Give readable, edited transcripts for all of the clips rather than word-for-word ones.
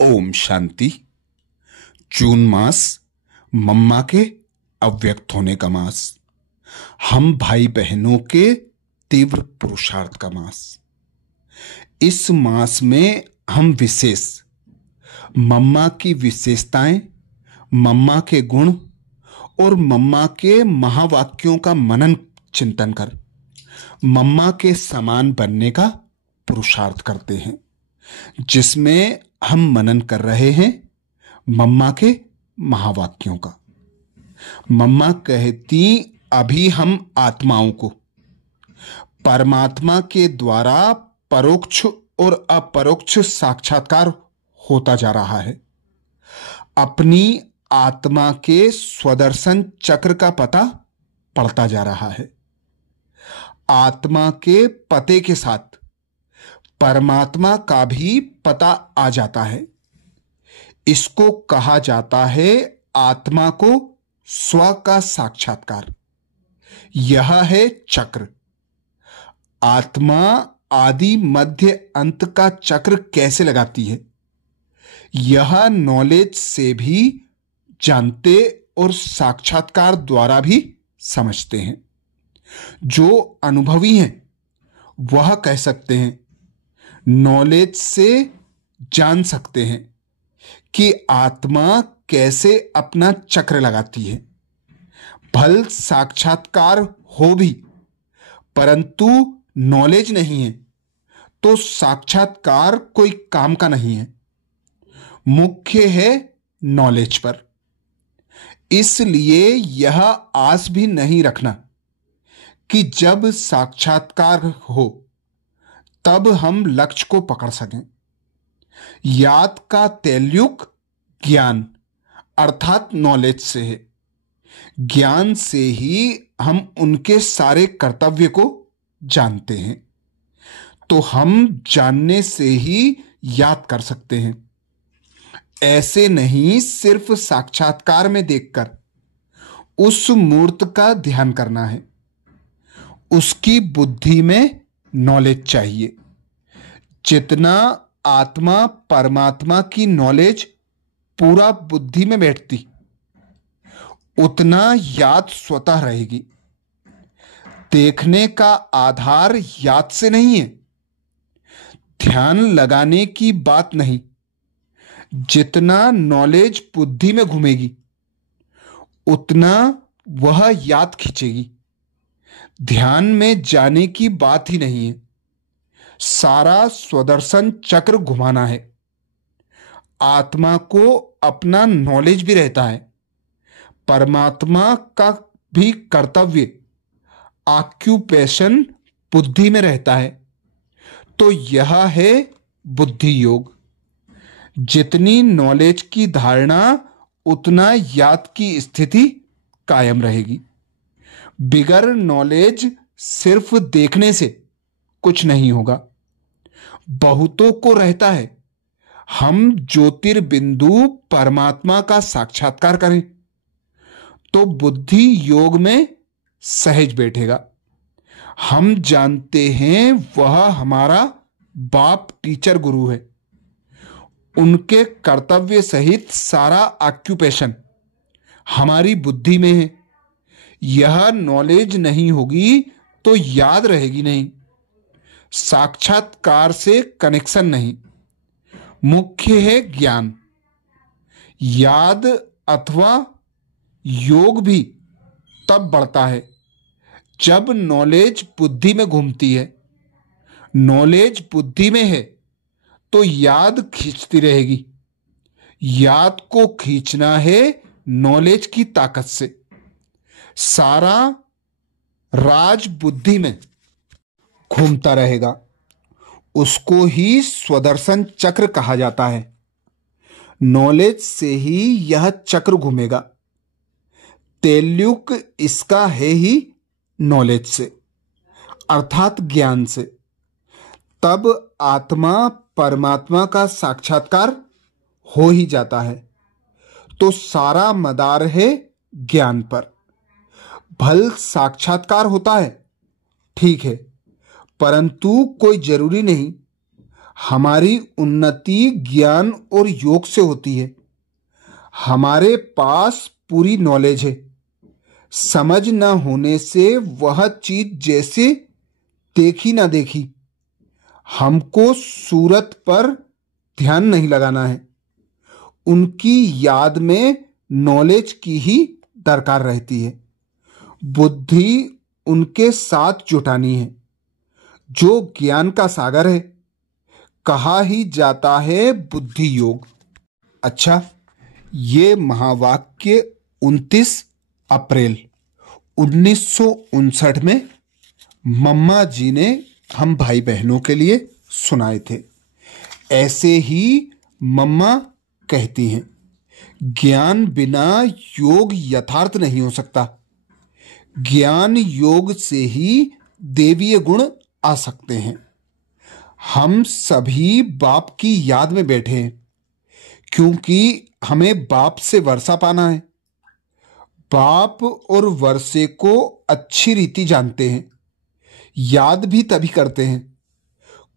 ओम शांति। जून मास मम्मा के अव्यक्त होने का मास, हम भाई बहनों के तीव्र पुरुषार्थ का मास। इस मास में हम विशेष मम्मा की विशेषताएं, मम्मा के गुण और मम्मा के महावाक्यों का मनन चिंतन कर मम्मा के समान बनने का पुरुषार्थ करते हैं, जिसमें हम मनन कर रहे हैं मम्मा के महावाक्यों का। मम्मा कहती, अभी हम आत्माओं को परमात्मा के द्वारा परोक्ष और अपरोक्ष साक्षात्कार होता जा रहा है। अपनी आत्मा के स्वदर्शन चक्र का पता पड़ता जा रहा है। आत्मा के पते के साथ परमात्मा का भी पता आ जाता है। इसको कहा जाता है आत्मा को स्व का साक्षात्कार। यह है चक्र। आत्मा आदि मध्य अंत का चक्र कैसे लगाती है, यह नॉलेज से भी जानते और साक्षात्कार द्वारा भी समझते हैं। जो अनुभवी हैं वह कह सकते हैं, नॉलेज से जान सकते हैं कि आत्मा कैसे अपना चक्र लगाती है। भल साक्षात्कार हो भी परंतु नॉलेज नहीं है तो साक्षात्कार कोई काम का नहीं है। मुख्य है नॉलेज पर। इसलिए यह आस भी नहीं रखना कि जब साक्षात्कार हो तब हम लक्ष्य को पकड़ सकें। याद का तैल्युक ज्ञान अर्थात नॉलेज से है। ज्ञान से ही हम उनके सारे कर्तव्य को जानते हैं, तो हम जानने से ही याद कर सकते हैं। ऐसे नहीं सिर्फ साक्षात्कार में देखकर उस मूर्त का ध्यान करना है। उसकी बुद्धि में नॉलेज चाहिए। जितना आत्मा परमात्मा की नॉलेज पूरा बुद्धि में बैठती, उतना याद स्वतः रहेगी। देखने का आधार याद से नहीं है, ध्यान लगाने की बात नहीं। जितना नॉलेज बुद्धि में घूमेगी उतना वह याद खींचेगी। ध्यान में जाने की बात ही नहीं है, सारा स्वदर्शन चक्र घुमाना है। आत्मा को अपना नॉलेज भी रहता है। परमात्मा का भी कर्तव्य ऑक्यूपेशन बुद्धि में रहता है। तो यह है बुद्धि योग। जितनी नॉलेज की धारणा उतना याद की स्थिति कायम रहेगी। बिगर नॉलेज सिर्फ देखने से कुछ नहीं होगा। बहुतों को रहता है हम ज्योतिर्बिंदु परमात्मा का साक्षात्कार करें तो बुद्धि योग में सहज बैठेगा। हम जानते हैं वह हमारा बाप टीचर गुरु है। उनके कर्तव्य सहित सारा ऑक्यूपेशन हमारी बुद्धि में है। यह नॉलेज नहीं होगी तो याद रहेगी नहीं। साक्षात्कार से कनेक्शन नहीं। मुख्य है ज्ञान। याद अथवा योग भी तब बढ़ता है जब नॉलेज बुद्धि में घूमती है। नॉलेज बुद्धि में है तो याद खींचती रहेगी। याद को खींचना है नॉलेज की ताकत से। सारा राज बुद्धि में घूमता रहेगा। उसको ही स्वदर्शन चक्र कहा जाता है। नॉलेज से ही यह चक्र घूमेगा। तैल्युक इसका है ही नॉलेज से अर्थात ज्ञान से। तब आत्मा परमात्मा का साक्षात्कार हो ही जाता है। तो सारा मदार है ज्ञान पर। भल साक्षात्कार होता है, ठीक है, परंतु कोई जरूरी नहीं। हमारी उन्नति ज्ञान और योग से होती है। हमारे पास पूरी नॉलेज है। समझ न होने से वह चीज जैसे देखी ना देखी। हमको सूरत पर ध्यान नहीं लगाना है। उनकी याद में नॉलेज की ही दरकार रहती है। बुद्धि उनके साथ जुटानी है जो ज्ञान का सागर है। कहा ही जाता है बुद्धि योग। अच्छा, ये महावाक्य 29 अप्रैल 1959 में मम्मा जी ने हम भाई बहनों के लिए सुनाए थे। ऐसे ही मम्मा कहती हैं, ज्ञान बिना योग यथार्थ नहीं हो सकता। ज्ञान योग से ही देवीय गुण आ सकते हैं। हम सभी बाप की याद में बैठे हैं क्योंकि हमें बाप से वर्षा पाना है। बाप और वर्षे को अच्छी रीति जानते हैं, याद भी तभी करते हैं।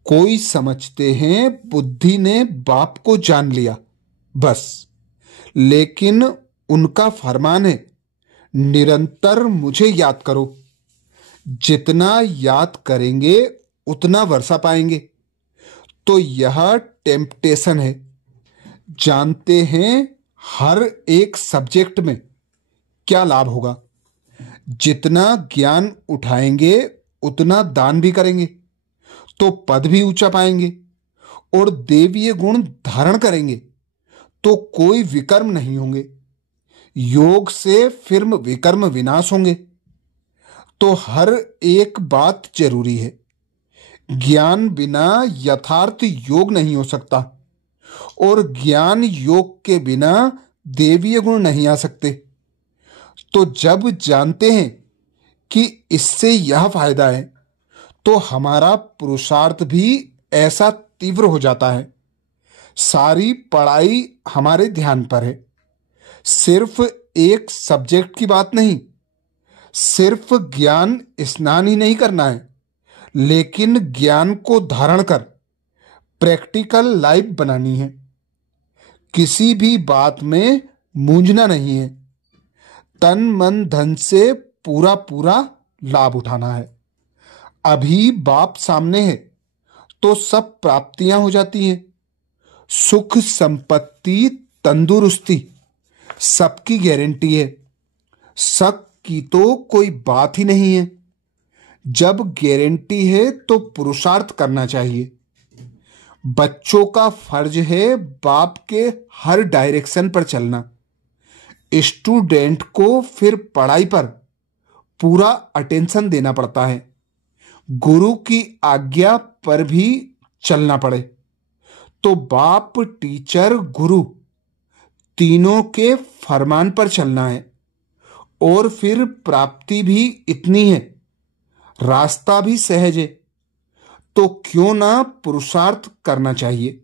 कोई समझते हैं बुद्धि ने बाप को जान लिया बस, लेकिन उनका फरमान है निरंतर मुझे याद करो। जितना याद करेंगे उतना वर्षा पाएंगे। तो यह टेम्पटेशन है। जानते हैं हर एक सब्जेक्ट में क्या लाभ होगा। जितना ज्ञान उठाएंगे उतना दान भी करेंगे तो पद भी ऊंचा पाएंगे, और देवीय गुण धारण करेंगे तो कोई विकर्म नहीं होंगे। योग से फिर विकर्म विनाश होंगे। तो हर एक बात जरूरी है। ज्ञान बिना यथार्थ योग नहीं हो सकता, और ज्ञान योग के बिना देवीय गुण नहीं आ सकते। तो जब जानते हैं कि इससे यह फायदा है तो हमारा पुरुषार्थ भी ऐसा तीव्र हो जाता है। सारी पढ़ाई हमारे ध्यान पर है। सिर्फ एक सब्जेक्ट की बात नहीं। सिर्फ ज्ञान स्नान ही नहीं करना है, लेकिन ज्ञान को धारण कर प्रैक्टिकल लाइफ बनानी है। किसी भी बात में मूंझना नहीं है। तन मन धन से पूरा पूरा लाभ उठाना है। अभी बाप सामने है तो सब प्राप्तियां हो जाती हैं। सुख संपत्ति तंदुरुस्ती सबकी गारंटी है। शक की तो कोई बात ही नहीं है। जब गारंटी है तो पुरुषार्थ करना चाहिए। बच्चों का फर्ज है बाप के हर डायरेक्शन पर चलना। स्टूडेंट को फिर पढ़ाई पर पूरा अटेंशन देना पड़ता है। गुरु की आज्ञा पर भी चलना पड़े तो बाप टीचर गुरु तीनों के फरमान पर चलना है। और फिर प्राप्ति भी इतनी है, रास्ता भी सहज है, तो क्यों ना पुरुषार्थ करना चाहिए।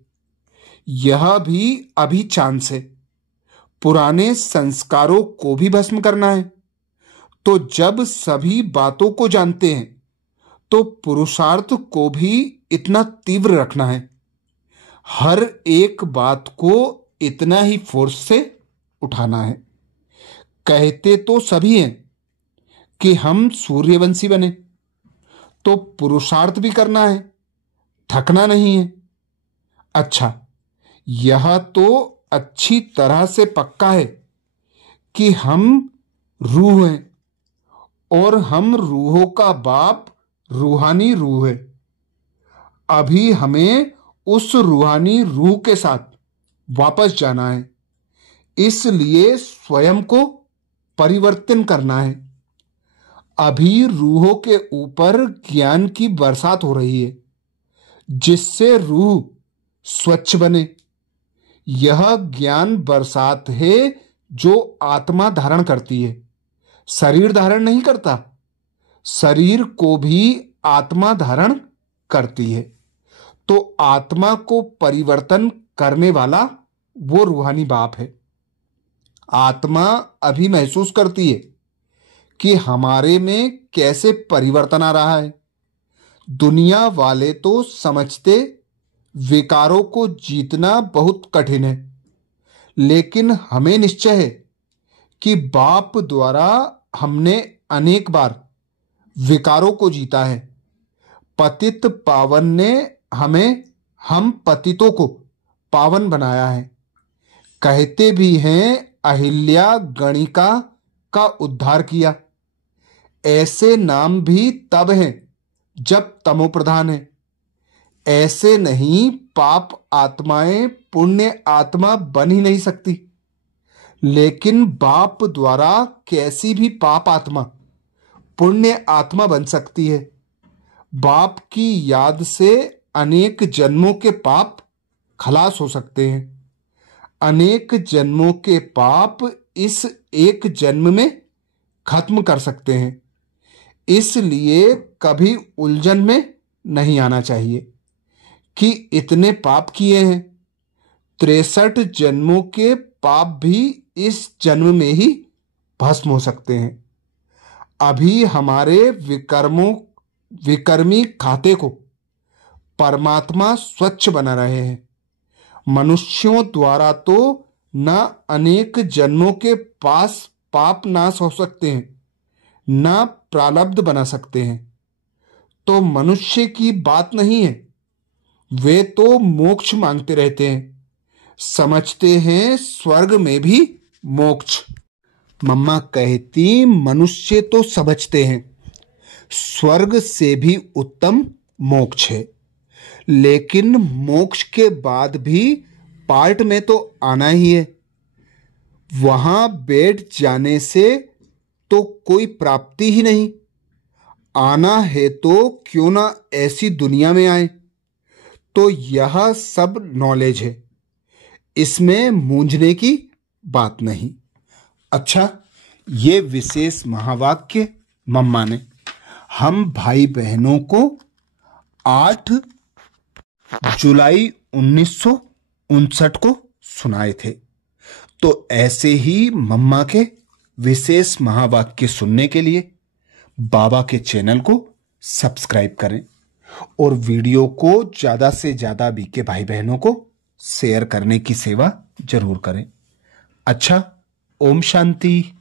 यह भी अभी चांस है। पुराने संस्कारों को भी भस्म करना है। तो जब सभी बातों को जानते हैं तो पुरुषार्थ को भी इतना तीव्र रखना है। हर एक बात को इतना ही फोर्स से उठाना है। कहते तो सभी हैं कि हम सूर्यवंशी बने, तो पुरुषार्थ भी करना है, थकना नहीं है। अच्छा, यह तो अच्छी तरह से पक्का है कि हम रूह हैं, और हम रूहों का बाप रूहानी रूह है। अभी हमें उस रूहानी रूह के साथ वापस जाना है। इसलिए स्वयं को परिवर्तन करना है। अभी रूहों के ऊपर ज्ञान की बरसात हो रही है जिससे रूह स्वच्छ बने। यह ज्ञान बरसात है जो आत्मा धारण करती है, शरीर धारण नहीं करता। शरीर को भी आत्मा धारण करती है। तो आत्मा को परिवर्तन करने वाला वो रूहानी बाप है। आत्मा अभी महसूस करती है कि हमारे में कैसे परिवर्तन आ रहा है। दुनिया वाले तो समझते विकारों को जीतना बहुत कठिन है, लेकिन हमें निश्चय है कि बाप द्वारा हमने अनेक बार विकारों को जीता है। पतित पावन ने हम पतितों को पावन बनाया है। कहते भी हैं अहिल्या गणिका का उद्धार किया। ऐसे नाम भी तब हैं जब तमोप्रधान है। ऐसे नहीं पाप आत्माएं पुण्य आत्मा बन ही नहीं सकती। लेकिन बाप द्वारा कैसी भी पाप आत्मा पुण्य आत्मा बन सकती है। बाप की याद से अनेक जन्मों के पाप खलास हो सकते हैं। अनेक जन्मों के पाप इस एक जन्म में खत्म कर सकते हैं। इसलिए कभी उलझन में नहीं आना चाहिए कि इतने पाप किए हैं। 63 जन्मों के पाप भी इस जन्म में ही भस्म हो सकते हैं। अभी हमारे विकर्मी खाते को परमात्मा स्वच्छ बना रहे हैं। मनुष्यों द्वारा तो न अनेक जन्मों के पास पाप नाश हो सकते हैं, न प्रारब्ध बना सकते हैं। तो मनुष्य की बात नहीं है। वे तो मोक्ष मांगते रहते हैं, समझते हैं स्वर्ग में भी मोक्ष। मम्मा कहती मनुष्य तो समझते हैं स्वर्ग से भी उत्तम मोक्ष है, लेकिन मोक्ष के बाद भी पार्ट में तो आना ही है। वहां बैठ जाने से तो कोई प्राप्ति ही नहीं। आना है तो क्यों ना ऐसी दुनिया में आए। तो यह सब नॉलेज है, इसमें मूंझने की बात नहीं। अच्छा, ये विशेष महावाक्य मम्मा ने हम भाई बहनों को 8 जुलाई 1959 को सुनाए थे। तो ऐसे ही मम्मा के विशेष महावाक्य सुनने के लिए बाबा के चैनल को सब्सक्राइब करें और वीडियो को ज़्यादा से ज़्यादा बीके भाई बहनों को शेयर करने की सेवा जरूर करें। अच्छा, ओम शांति।